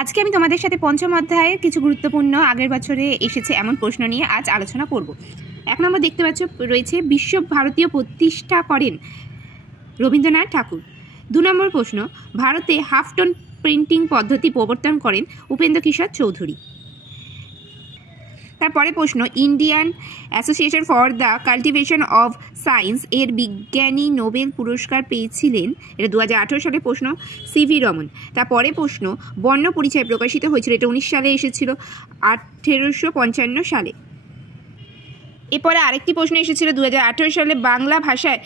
আজকে আমি তোমাদের সাথে পঞ্চম অধ্যায়ের কিছু গুরুত্বপূর্ণ আগের বছরে এসেছে এমন প্রশ্ন নিয়ে আজ আলোচনা করব। 1 নম্বর দেখতে পাচ্ছ রয়েছে বিশ্বভারতীয় প্রতিষ্ঠা করেন রবীন্দ্রনাথ ঠাকুর। 2 নম্বর প্রশ্ন ভারতে হাফ টোন প্রিন্টিং পদ্ধতি প্রবর্তন করেন উপেন্দ্র কিশোর চৌধুরী। তারপরে প্রশ্ন Indian association for the cultivation of science এর বিজ্ঞানী নোবেল পুরস্কার পেয়েছিলেন, এটা 2018 সালে প্রশ্ন, সিভি রমন। তারপরে প্রশ্ন বর্ণ পরিচয় প্রকাশিত হয়েছিল, এটা 19 সালে এসেছিল 1855 সালে। এরপরে আরেকটি প্রশ্ন এসেছিল 2018 সালে বাংলা ভাষায়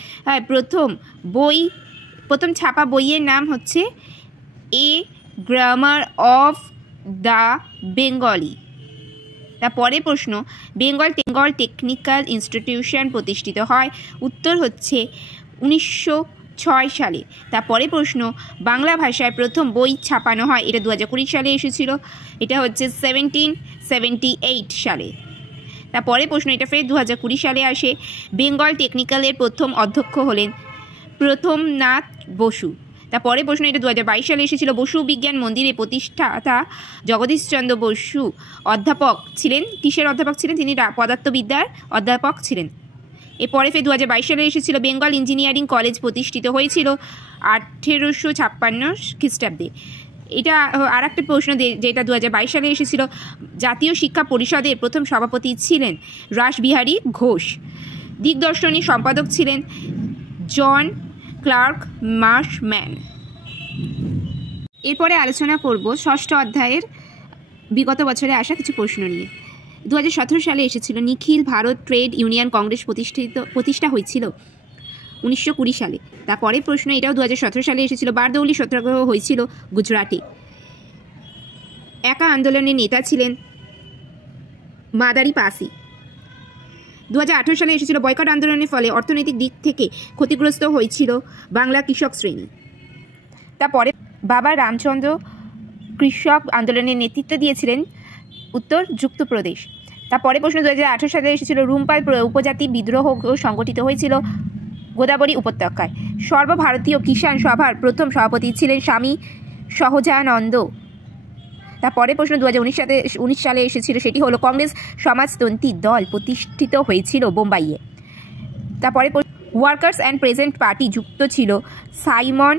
প্রথম ছাপা বইয়ের নাম হচ্ছে a grammar of the Bengali. তারপরে প্রশ্ন বেঙ্গল টেকনিক্যাল ইনস্টিটিউশন প্রতিষ্ঠিত হয়, উত্তর হচ্ছে 1906 সালে। তারপরে প্রশ্ন বাংলা ভাষায় প্রথম বই ছাপানো হয়, এটা 2020 সালে এসেছিল, এটা হচ্ছে 1778 সালে। তারপরে প্রশ্ন এটা ফের 2020 সালে আসে, বেঙ্গল টেকনিক্যালের প্রথম অধ্যক্ষ হলেন প্রথমনাথ বসু। তারপরে প্রশ্ন এটা 2022 সালে এসেছিল, বসু বিজ্ঞান মন্দিরের প্রতিষ্ঠাতা জগদীশচন্দ্র বসু অধ্যাপক ছিলেন, কিসের অধ্যাপক ছিলেন? তিনি পদার্থবিদ্যার অধ্যাপক ছিলেন। এরপরে ফের 2022 সালে এসেছিল, বেঙ্গল ইঞ্জিনিয়ারিং কলেজ প্রতিষ্ঠিত হয়েছিল 1856 খ্রিস্টাব্দে। এটা আর একটা প্রশ্ন যেটা 2022 সালে এসেছিল, জাতীয় শিক্ষা পরিষদের প্রথম সভাপতি ছিলেন রাসবিহারী ঘোষ। দিগদর্শনী সম্পাদক ছিলেন জন ক্লার্ক মার্শম্যান। এরপরে আলোচনা করব 6ষ্ঠ অধ্যায়ের বিগত বছরে আসা কিছু প্রশ্ন নিয়ে। 2017 সালে এসেছিল, নিখিল ভারত ট্রেড ইউনিয়ন কংগ্রেস প্রতিষ্ঠা হয়েছিল 1920 সালে। তারপরে প্রশ্ন এটাও 2017 সালে এসেছিল, বারদৌলি সত্যাগ্রহ হয়েছিল গুজরাটে। একা আন্দোলনের নেতা ছিলেন মাদারি পাসি। 2018 সালে এসেছিল, বয়কট আন্দোলনের ফলে অর্থনৈতিক দিক থেকে ক্ষতিগ্রস্ত হয়েছিল বাংলা কৃষক শ্রেণী। তারপরে বাবা রামচন্দ্র কৃষক আন্দোলনের নেতৃত্ব দিয়েছিলেন উত্তর যুক্তপ্রদেশ। তারপরে প্রশ্ন 2018 সালে এসেছিল, রুমপাল উপজাতি বিদ্রোহ সংগঠিত হয়েছিল গোদাবরী উপত্যকায়। সর্বভারতীয় কিষাণ সভার প্রথম সভাপতি ছিলেন স্বামী সহজানন্দ। তারপরে প্রশ্ন 2019 সালে এসেছিল, সেটি হলো কংগ্রেস সমাজতন্ত্রী দল প্রতিষ্ঠিত হয়েছিল বোম্বাইয়ে। তারপরে ওয়ার্কার্স অ্যান্ড প্রেজেন্ট পার্টি যুক্ত ছিল সাইমন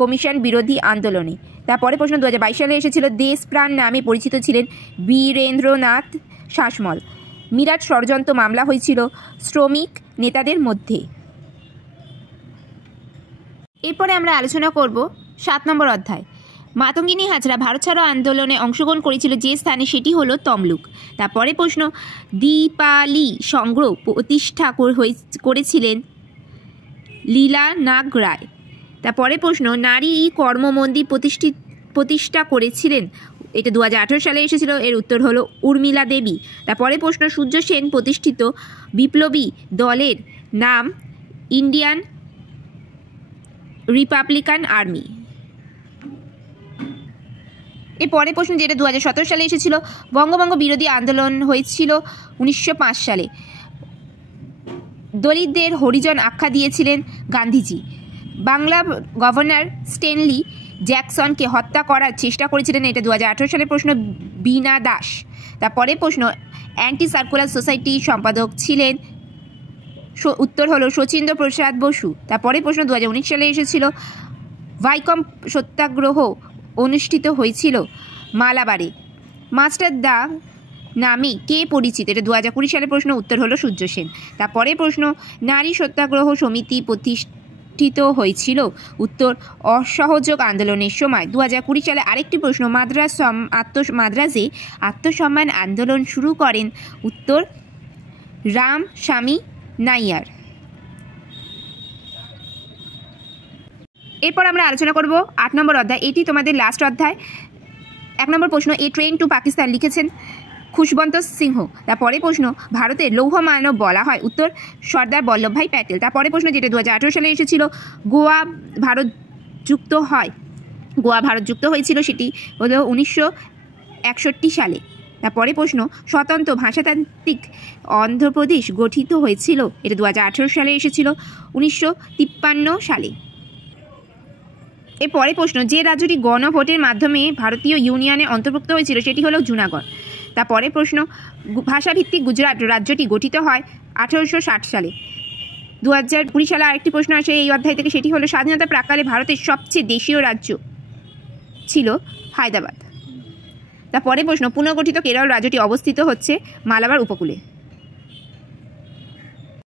কমিশন বিরোধী আন্দোলনে। তারপরে প্রশ্ন 2022 সালে এসেছিল, দেশপ্রাণ নামে পরিচিত ছিলেন বীরেন্দ্রনাথ শাসমল। মিরাট ষড়যন্ত্র মামলা হয়েছিল শ্রমিক নেতাদের মধ্যে। এরপরে আমরা আলোচনা করব 7 নম্বর অধ্যায়। মাতঙ্গিনী হাজরা ভারত ছাড়ো আন্দোলনে অংশগ্রহণ করেছিল যে স্থানে, সেটি হলো তমলুক। তারপরে প্রশ্ন দীপালি সংগ্রহ প্রতিষ্ঠা করেছিলেন লীলা নাগ রায়। তারপরে প্রশ্ন নারী কর্ম মন্দির প্রতিষ্ঠা করেছিলেন, এটা 2018 সালে এসেছিল, এর উত্তর হলো উর্মিলা দেবী। তারপরে প্রশ্ন সূর্য সেন প্রতিষ্ঠিত বিপ্লবী দলের নাম ইন্ডিয়ান রিপাবলিকান আর্মি। এরপরে প্রশ্ন যেটা 2017 সালে এসেছিল, বঙ্গভঙ্গ বিরোধী আন্দোলন হয়েছিল 1905 সালে। দলিতদের হরিজন আখ্যা দিয়েছিলেন গান্ধীজি। বাংলা গভর্নর স্ট্যানলি জ্যাকসনকে হত্যা করার চেষ্টা করেছিলেন, এটা 2018 সালের প্রশ্ন, বীণা দাস। তারপরে প্রশ্ন অ্যান্টি সার্কুলার সোসাইটি সম্পাদক ছিলেন, উত্তর হলো শচীন্দ্র প্রসাদ বসু। তারপরে প্রশ্ন 2019 সালে এসেছিল, ভাইকম সত্যাগ্রহ অনুষ্ঠিত হয়েছিল মালাবারে। মাস্টার দা নামে কে পরিচিত, এটা 2020 সালের প্রশ্ন, উত্তর হলো সূর্য সেন। তারপরে প্রশ্ন নারী সত্যাগ্রহ সমিতি প্রতিষ্ঠিত হয়েছিল, উত্তর অসহযোগ আন্দোলনের সময়। 2020 সালে আরেকটি প্রশ্ন, মাদ্রাজে আত্মসম্মান আন্দোলন শুরু করেন, উত্তর রামস্বামী নাইয়ার। এরপর আমরা আলোচনা করব 8 নম্বর অধ্যায়, এটি তোমাদের লাস্ট অধ্যায়। 1 নম্বর প্রশ্ন এ ট্রেন টু পাকিস্তান লিখেছেন খুশবন্ত সিংহ। তারপরে প্রশ্ন ভারতের লৌহ মানব বলা হয়, উত্তর সর্দার বল্লভভাই প্যাটেল। তারপরে প্রশ্ন যেটা 2018 সালে এসেছিল, গোয়া ভারত যুক্ত হয়েছিল, সেটি হলো 1961 সালে। তারপরে প্রশ্ন স্বতন্ত্র ভাষাতান্ত্রিক অন্ধ্রপ্রদেশ গঠিত হয়েছিল, এটা 2018 সালে এসেছিল 1953 সালে। এরপরে প্রশ্ন, যে রাজ্যটি গণভোটের মাধ্যমে ভারতীয় ইউনিয়নে অন্তর্ভুক্ত হয়েছিল সেটি হলো জুনাগড়। তারপরে প্রশ্ন, ভাষাভিত্তিক গুজরাট রাজ্যটি গঠিত হয় 1860 সালে। 2020 সালে আরেকটি প্রশ্ন আসে এই অধ্যায় থেকে, সেটি হলো স্বাধীনতা প্রাক্কালে ভারতের সবচেয়ে দেশীয় রাজ্য ছিল হায়দ্রাবাদ। তারপরে প্রশ্ন, পুনর্গঠিত কেরল রাজ্যটি অবস্থিত হচ্ছে মালাবার উপকূলে।